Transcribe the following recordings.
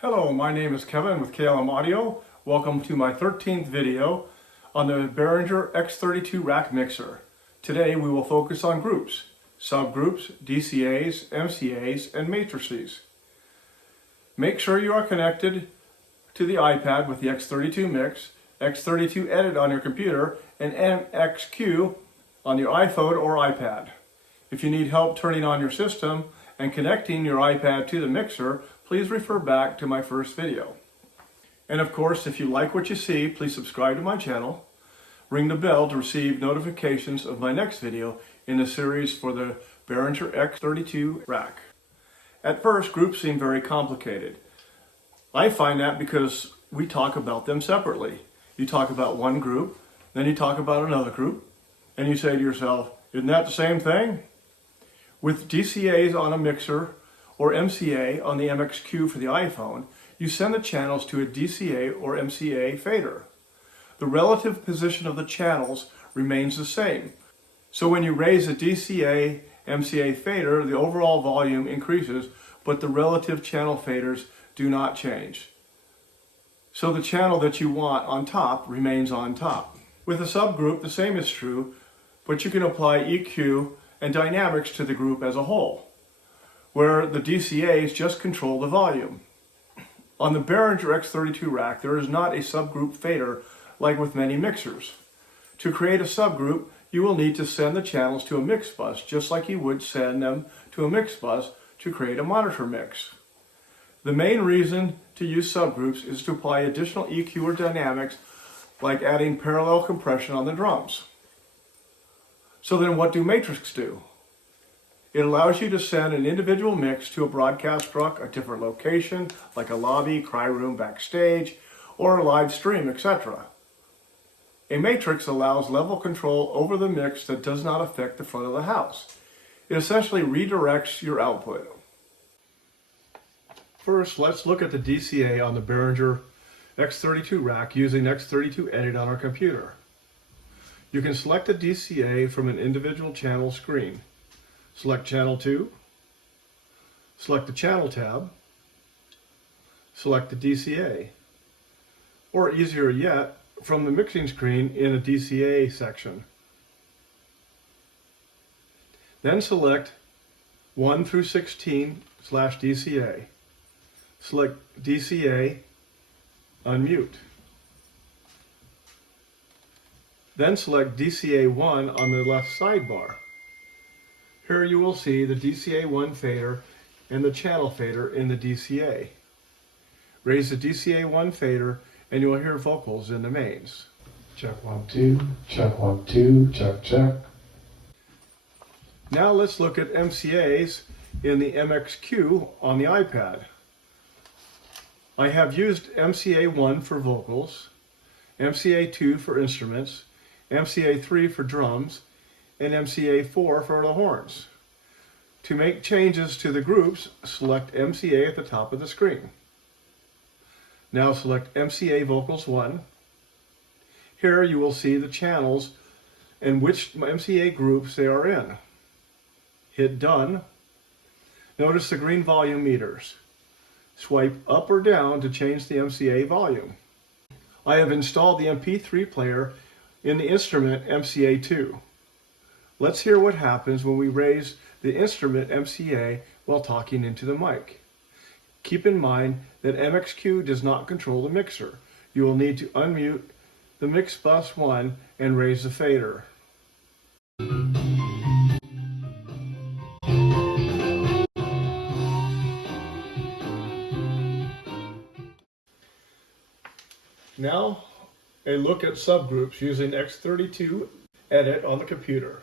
Hello, my name is Kevin with KLM Audio. Welcome to my 13th video on the Behringer X32 Rack Mixer. Today we will focus on groups, subgroups, DCAs, MCAs, and matrices. Make sure you are connected to the iPad with the X32 Mix, X32 Edit on your computer, and MXQ on your iPhone or iPad. If you need help turning on your system and connecting your iPad to the mixer, please refer back to my first video. And of course, if you like what you see, please subscribe to my channel. Ring the bell to receive notifications of my next video in the series for the Behringer X32 Rack. At first, groups seem very complicated. I find that because we talk about them separately. You talk about one group, then you talk about another group, and you say to yourself, isn't that the same thing? With DCAs on a mixer, or MCA on the MXQ for the iPhone, you send the channels to a DCA or MCA fader. The relative position of the channels remains the same. So when you raise a DCA MCA fader, the overall volume increases, but the relative channel faders do not change. So the channel that you want on top remains on top. With a subgroup, the same is true, but you can apply EQ and dynamics to the group as a whole, where the DCAs just control the volume. On the Behringer X32 Rack, there is not a subgroup fader like with many mixers. To create a subgroup, you will need to send the channels to a MixBus, just like you would send them to a MixBus to create a monitor mix. The main reason to use subgroups is to apply additional EQ or dynamics, like adding parallel compression on the drums. So then what do matrices do? It allows you to send an individual mix to a broadcast truck, a different location, like a lobby, cry room, backstage, or a live stream, etc. A matrix allows level control over the mix that does not affect the front of the house. It essentially redirects your output. First, let's look at the DCA on the Behringer X32 Rack using X32 Edit on our computer. You can select the DCA from an individual channel screen. Select Channel 2, select the Channel tab, select the DCA, or easier yet, from the mixing screen in a DCA section. Then select 1 through 16/DCA. Select DCA, unmute. Then select DCA1 on the left sidebar. Here you will see the DCA1 fader and the channel fader in the DCA. Raise the DCA1 fader and you will hear vocals in the mains. Check 1, 2, check 1, 2, check, check. Now let's look at MCAs in the MXQ on the iPad. I have used MCA1 for vocals, MCA2 for instruments, MCA3 for drums, and MCA4 for the horns. To make changes to the groups, select MCA at the top of the screen. Now select MCA Vocals 1. Here you will see the channels and which MCA groups they are in. Hit Done. Notice the green volume meters. Swipe up or down to change the MCA volume. I have installed the MP3 player in the instrument MCA2. Let's hear what happens when we raise the instrument MCA while talking into the mic. Keep in mind that MXQ does not control the mixer. You will need to unmute the MixBus 1 and raise the fader. Now, a look at subgroups using X32 Edit on the computer.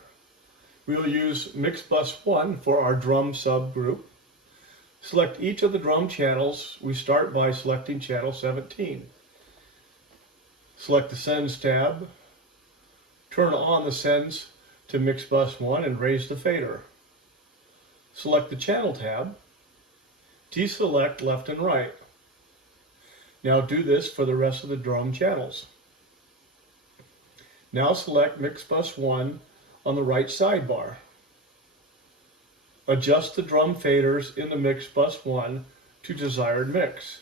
We will use MixBus 1 for our drum subgroup. Select each of the drum channels. We start by selecting channel 17. Select the Sends tab. Turn on the Sends to MixBus 1 and raise the fader. Select the Channel tab. Deselect left and right. Now do this for the rest of the drum channels. Now select MixBus 1 on the right sidebar. Adjust the drum faders in the MixBus 1 to desired mix.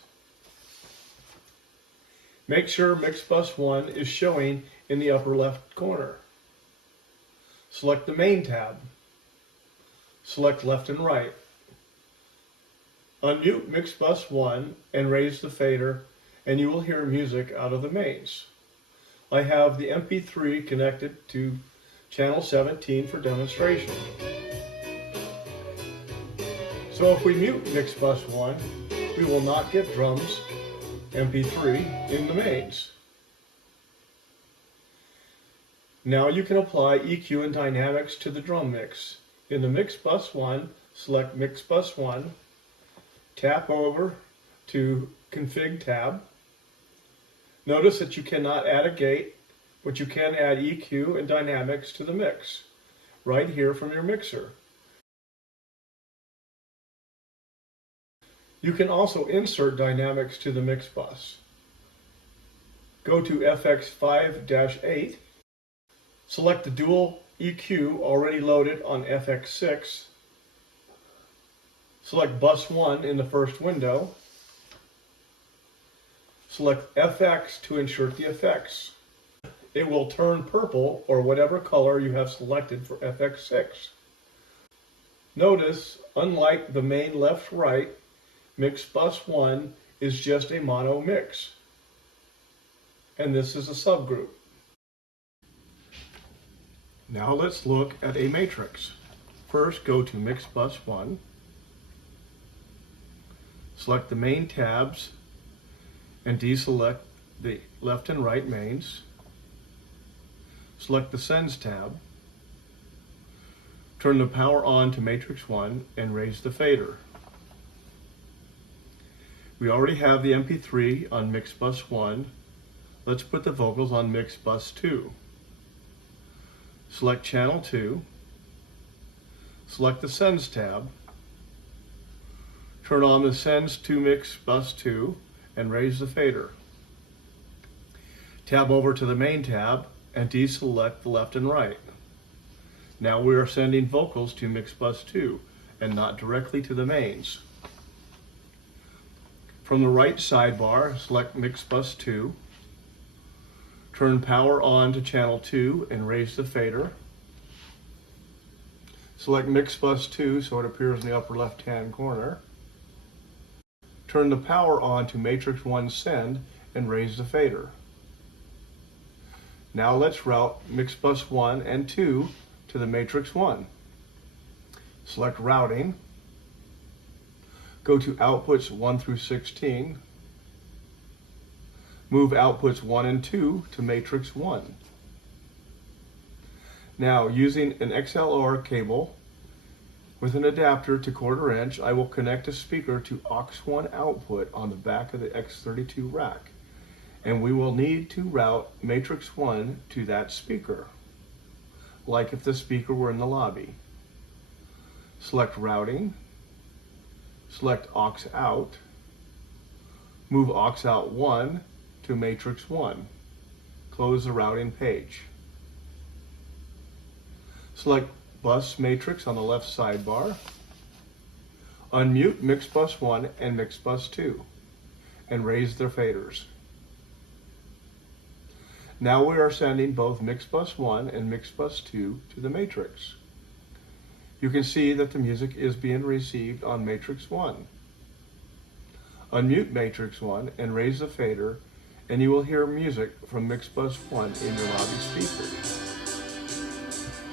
Make sure MixBus 1 is showing in the upper left corner. Select the Main tab. Select left and right. Unmute MixBus 1 and raise the fader, and you will hear music out of the mains. I have the MP3 connected to channel 17 for demonstration. So if we mute MixBus 1, we will not get drums MP3 in the mains. Now you can apply EQ and dynamics to the drum mix. In the MixBus 1, select MixBus 1, tap over to Config tab. Notice that you cannot add a gate, but you can add EQ and dynamics to the mix, right here from your mixer. You can also insert dynamics to the MixBus. Go to FX5-8, select the dual EQ already loaded on FX6, select Bus 1 in the first window, select FX to insert the effects. It will turn purple or whatever color you have selected for FX6. Notice, unlike the main left-right, MixBus 1 is just a mono mix, and this is a subgroup. Now let's look at a matrix. First, go to MixBus 1, select the main tabs, and deselect the left and right mains. Select the Sends tab, turn the power on to matrix 1, and raise the fader. We already have the MP3 on MixBus 1. Let's put the vocals on MixBus 2. Select channel 2, select the Sends tab, turn on the Sends to MixBus 2, and raise the fader. Tab over to the main tab and deselect the left and right. Now we are sending vocals to MixBus 2 and not directly to the mains. From the right sidebar, select MixBus 2, turn power on to channel 2 and raise the fader. Select MixBus 2 so it appears in the upper left-hand corner. Turn the power on to matrix 1 send and raise the fader. Now let's route MixBus 1 and 2 to the matrix 1. Select routing. Go to outputs 1 through 16. Move outputs 1 and 2 to matrix 1. Now, using an XLR cable with an adapter to 1/4 inch, I will connect a speaker to aux1 output on the back of the X32 rack. And we will need to route matrix 1 to that speaker, like if the speaker were in the lobby. Select routing, select aux out, move aux out 1 to matrix 1. Close the routing page. Select bus matrix on the left sidebar. Unmute MixBus 1 and MixBus 2 and raise their faders. Now we are sending both MixBus 1 and MixBus 2 to the matrix. You can see that the music is being received on matrix 1. Unmute matrix 1 and raise the fader, and you will hear music from MixBus 1 in your lobby speaker.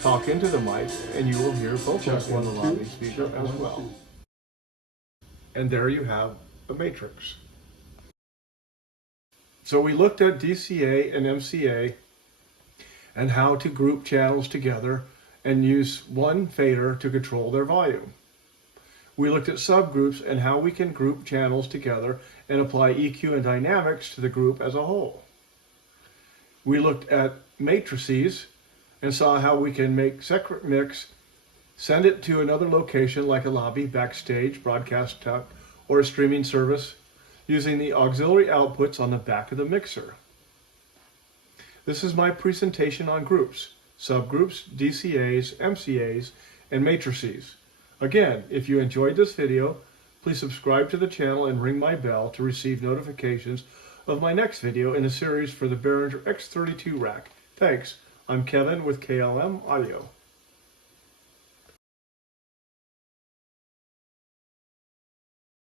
Talk into the mic and you will hear vocals in the lobby speaker as well. And there you have a matrix. So we looked at DCA and MCA and how to group channels together and use one fader to control their volume. We looked at subgroups and how we can group channels together and apply EQ and dynamics to the group as a whole. We looked at matrices and saw how we can make separate mix, send it to another location like a lobby, backstage, broadcast tech, or a streaming service using the auxiliary outputs on the back of the mixer. This is my presentation on groups, subgroups, DCAs, MCAs, and matrices. Again, if you enjoyed this video, please subscribe to the channel and ring my bell to receive notifications of my next video in the series for the Behringer X32 Rack. Thanks. I'm Kevin with KLM Audio.